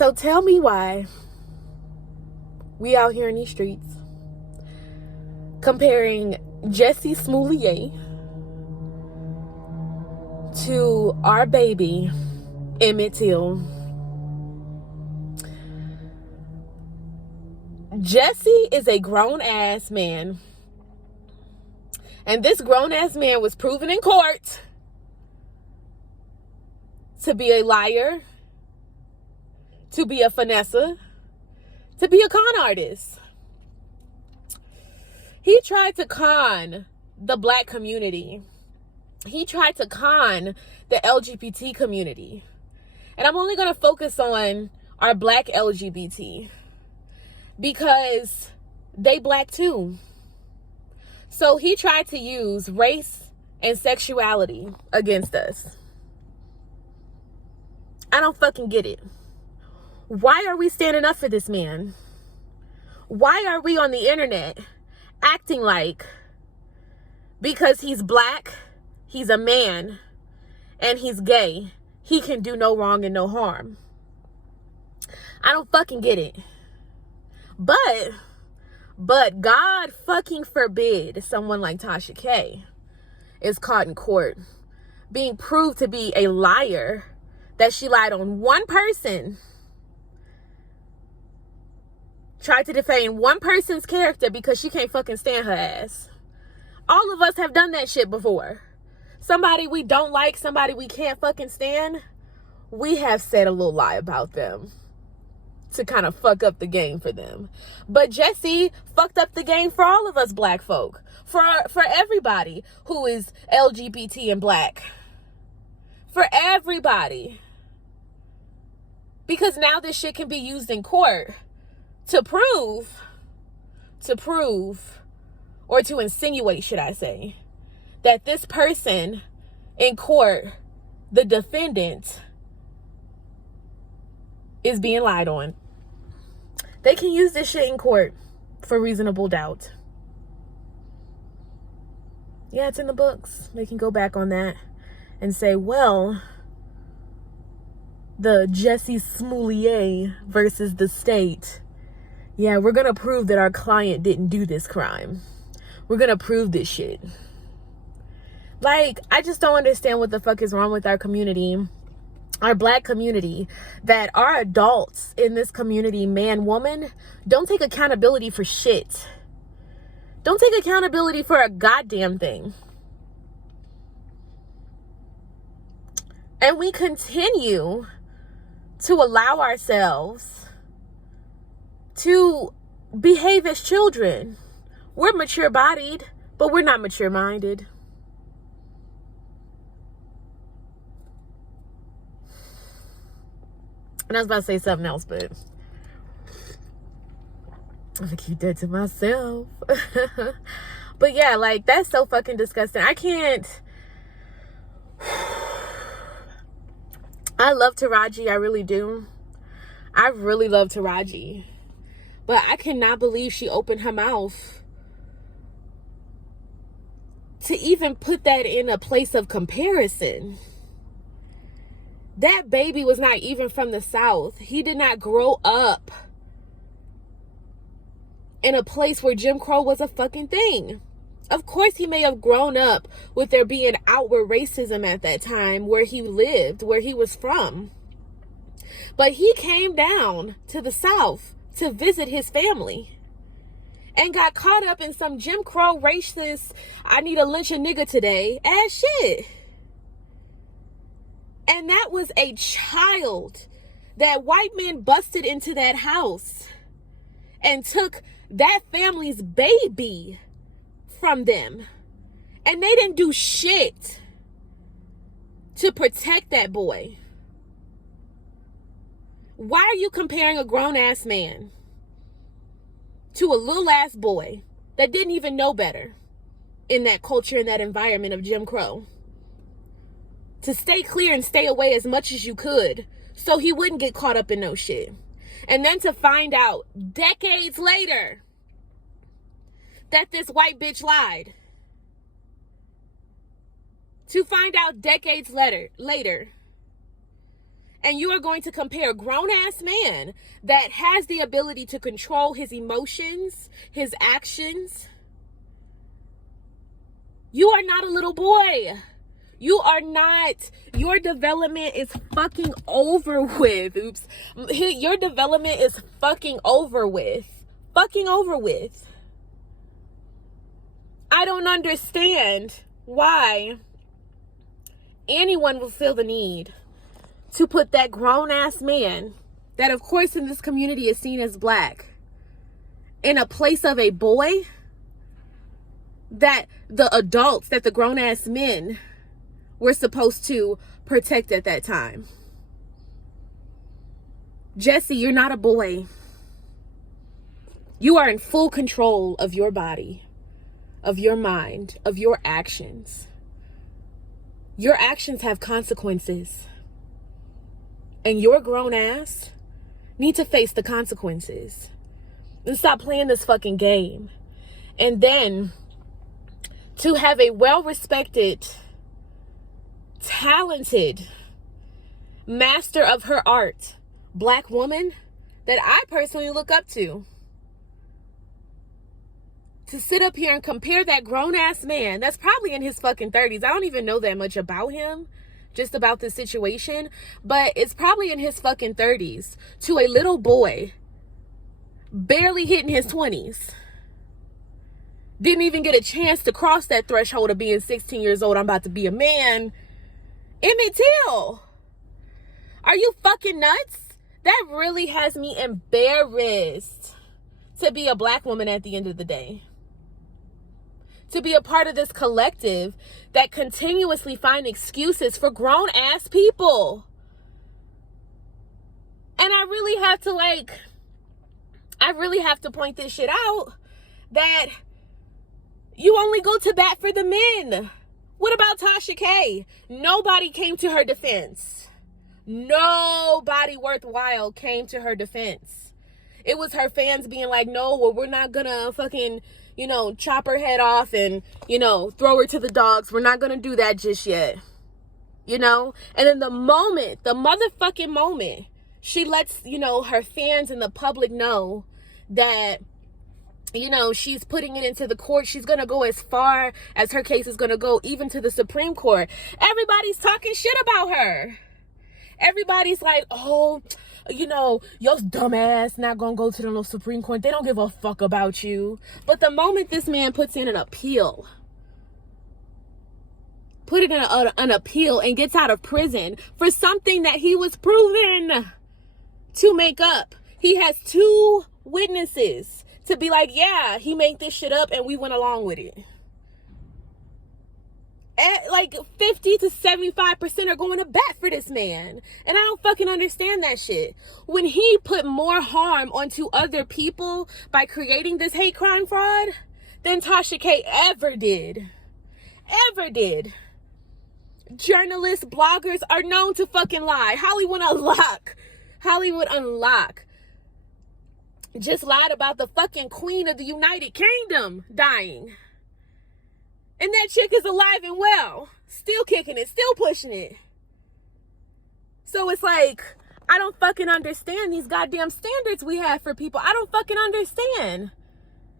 So tell me why we out here in these streets comparing Jussie Smollett to our baby Emmett Till. Jussie is a grown-ass man. And this grown-ass man was proven in court to be a liar, to be a finesser, to be a con artist. He tried to con the black community. He tried to con the LGBT community. And I'm only going to focus on our black LGBT because they black too. So he tried to use race and sexuality against us. I don't fucking get it. Why are we standing up for this man? Why are we on the internet acting like because he's black, he's a man, and he's gay, he can do no wrong and no harm? I don't fucking get it. But God fucking forbid someone like Tasha K is caught in court being proved to be a liar, that she lied on one person, tried to defame one person's character because she can't fucking stand her ass. All of us have done that shit before. Somebody we don't like, somebody we can't fucking stand, we have said a little lie about them to kind of fuck up the game for them. But Jussie fucked up the game for all of us black folk. For everybody who is LGBT and black. For everybody. Because now this shit can be used in court to prove, or to insinuate, should I say, that this person in court, the defendant, is being lied on. They can use this shit in court for reasonable doubt. Yeah, it's in the books. They can go back on that and say, well, the Jussie Smollett versus the state. Yeah, we're going to prove that our client didn't do this crime. We're going to prove this shit. Like, I just don't understand what the fuck is wrong with our community, our black community, that our adults in this community, man, woman, don't take accountability for shit. Don't take accountability for a goddamn thing. And we continue to allow ourselves to behave as children. We're mature-bodied, but we're not mature-minded. And I was about to say something else, but I'm gonna keep that to myself. But yeah, like, that's so fucking disgusting. I can't. I love Taraji, I really do. I really love Taraji. But I cannot believe she opened her mouth to even put that in a place of comparison. That baby was not even from the South. He did not grow up in a place where Jim Crow was a fucking thing. Of course, he may have grown up with there being outward racism at that time where he lived, where he was from. But he came down to the South to visit his family and got caught up in some Jim Crow racist, I need to lynch a nigga today ass shit. And that was a child that white men busted into that house and took that family's baby from them. And they didn't do shit to protect that boy. Why are you comparing a grown-ass man to a little-ass boy that didn't even know better in that culture, in that environment of Jim Crow? To stay clear and stay away as much as you could so he wouldn't get caught up in no shit. And then to find out decades later that this white bitch lied. To find out decades later And you are going to compare a grown-ass man that has the ability to control his emotions, his actions. You are not a little boy. You are not. Your development is fucking over with. Oops. Your development is fucking over with. Fucking over with. I don't understand why anyone will feel the need to put that grown-ass man, that of course in this community is seen as black, in a place of a boy that the adults, that the grown-ass men were supposed to protect at that time. Jesse, you're not a boy. You are in full control of your body, of your mind, of your actions. Your actions have consequences. And your grown ass need to face the consequences. And stop playing this fucking game. And then to have a well-respected, talented, master of her art, black woman that I personally look up to sit up here and compare that grown-ass man that's probably in his fucking 30s. I don't even know that much about him, just about this situation, but it's probably in his fucking 30s, to a little boy barely hitting his 20s. Didn't even get a chance to cross that threshold of being 16 years old. I'm about to be a man. Emmett Till, are you fucking nuts? That really has me embarrassed to be a black woman at the end of the day. To be a part of this collective that continuously find excuses for grown-ass people. And I really have to point this shit out, that you only go to bat for the men. What about Tasha K? Nobody came to her defense. Nobody worthwhile came to her defense. It was her fans being like, no, well, we're not gonna fucking, chop her head off and, throw her to the dogs. We're not gonna do that just yet. And then the motherfucking moment, she lets, her fans and the public know that, she's putting it into the court. She's going to go as far as her case is going to go, even to the Supreme Court. Everybody's talking shit about her. Everybody's like, oh, your dumb ass not going to go to the Supreme Court. They don't give a fuck about you. But the moment this man puts in an appeal, an appeal and gets out of prison for something that he was proven to make up, he has 2 witnesses to be like, yeah, he made this shit up and we went along with it. And like 50 to 75% are going to bat for this man. And I don't fucking understand that shit. When he put more harm onto other people by creating this hate crime fraud than Tasha K ever did. Ever did. Journalists, bloggers are known to fucking lie. Hollywood Unlock just lied about the fucking Queen of the United Kingdom dying. And that chick is alive and well. Still kicking it. Still pushing it. So it's like, I don't fucking understand these goddamn standards we have for people. I don't fucking understand.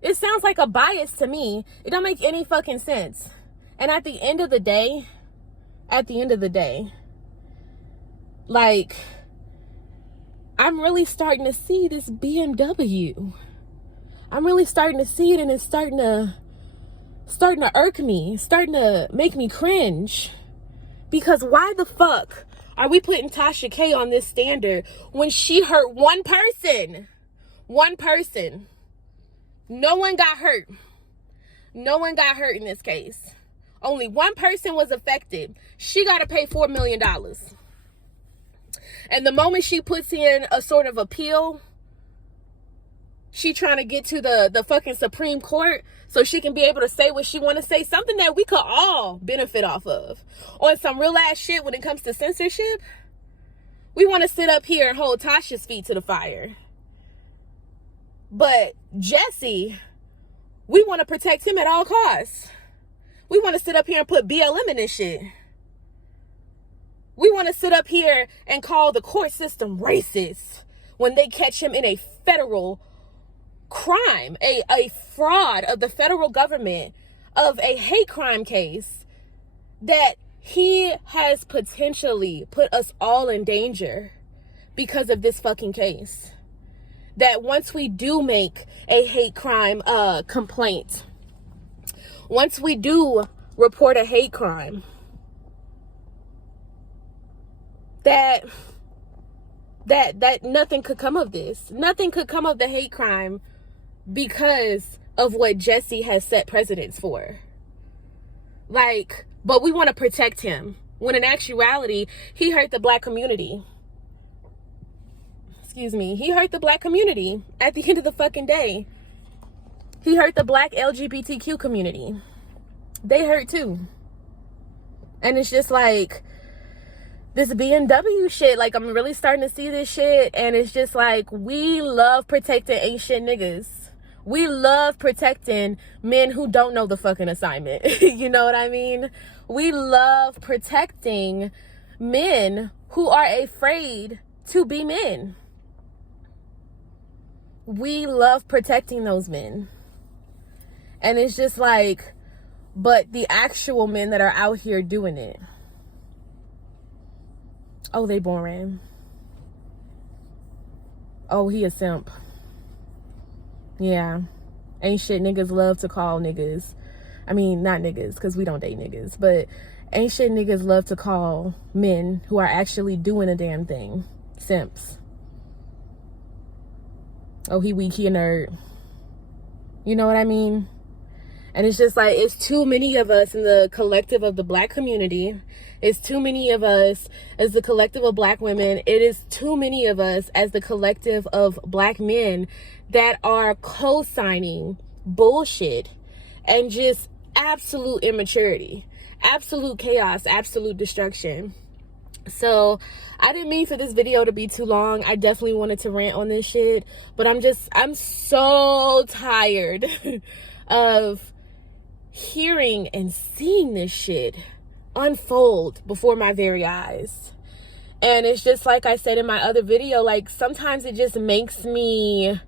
It sounds like a bias to me. It don't make any fucking sense. And at the end of the day, like, I'm really starting to see this BMW. I'm really starting to see it, and it's starting to irk me, starting to make me cringe. Because why the fuck are we putting Tasha K on this standard when she hurt one person? One person. No one got hurt. No one got hurt in this case. Only one person was affected. She got to pay $4 million. And the moment she puts in a sort of appeal, she trying to get to the fucking Supreme Court so she can be able to say what she want to say, something that we could all benefit off of. On some real ass shit when it comes to censorship, we want to sit up here and hold Tasha's feet to the fire. But Jesse, we want to protect him at all costs. We want to sit up here and put BLM in this shit. We want to sit up here and call the court system racist when they catch him in a federal crime, a fraud of the federal government, of a hate crime case that he has potentially put us all in danger because of this fucking case. That once we do make a hate crime complaint, once we do report a hate crime, that nothing could come of this. Nothing could come of the hate crime because of what Jesse has set precedents for. Like, but we want to protect him, when in actuality, he hurt the black community. Excuse me. He hurt the black community at the end of the fucking day. He hurt the black LGBTQ community. They hurt too. And it's just like, this BMW shit, like, I'm really starting to see this shit, and it's just like, we love protecting ain't shit niggas. We love protecting men who don't know the fucking assignment. You know what I mean? We love protecting men who are afraid to be men. We love protecting those men. And it's just like, but the actual men that are out here doing it, oh, they boring. Oh, he a simp. Yeah. Ain't shit niggas love to call niggas. I mean, not niggas, because we don't date niggas. But ain't shit niggas love to call men who are actually doing a damn thing simps. Oh, he weak, he a nerd. You know what I mean? And it's just like, it's too many of us in the collective of the black community. It's too many of us as the collective of black women. It is too many of us as the collective of black men that are co-signing bullshit and just absolute immaturity, absolute chaos, absolute destruction. So I didn't mean for this video to be too long. I definitely wanted to rant on this shit, but I'm so tired of hearing and seeing this shit unfold before my very eyes. And it's just like I said in my other video, like, sometimes it just makes me,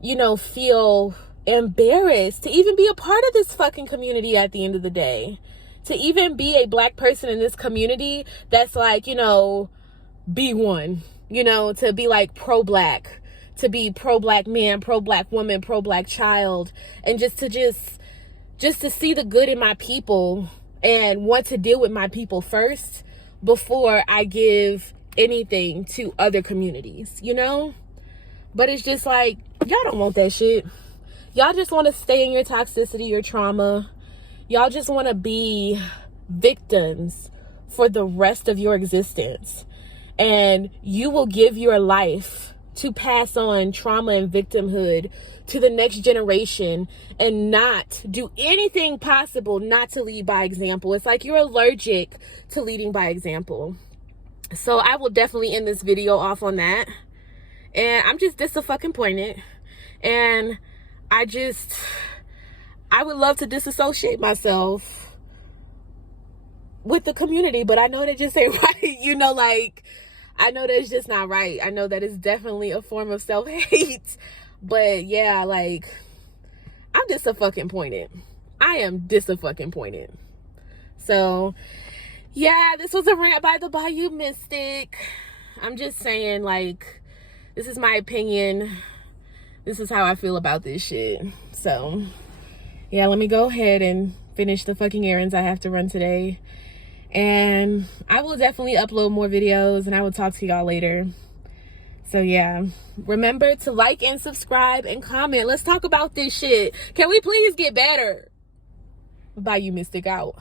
you know, feel embarrassed to even be a part of this fucking community at the end of the day. To even be a black person in this community that's like, you know, be one, you know, to be like pro-black, to be pro-black man, pro-black woman, pro-black child, and just to see the good in my people and want to deal with my people first before I give anything to other communities, you know? But it's just like, y'all don't want that shit. Y'all just want to stay in your toxicity, your trauma. Y'all just want to be victims for the rest of your existence. And you will give your life to pass on trauma and victimhood to the next generation and not do anything possible not to lead by example. It's like you're allergic to leading by example. So I will definitely end this video off on that. And I'm just disappointed. And I would love to disassociate myself with the community, but I know that just ain't right. You know, like, I know that it's just not right. I know that it's definitely a form of self-hate. But yeah, like, I'm disappointed. I am disappointed. So yeah, this was a rant by the Bayou Mystic. I'm just saying, like, this is my opinion. This is how I feel about this shit. So yeah, let me go ahead and finish the fucking errands I have to run today. And I will definitely upload more videos, and I will talk to y'all later. So yeah, remember to like and subscribe and comment. Let's talk about this shit. Can we please get better? Bayou Mystic out.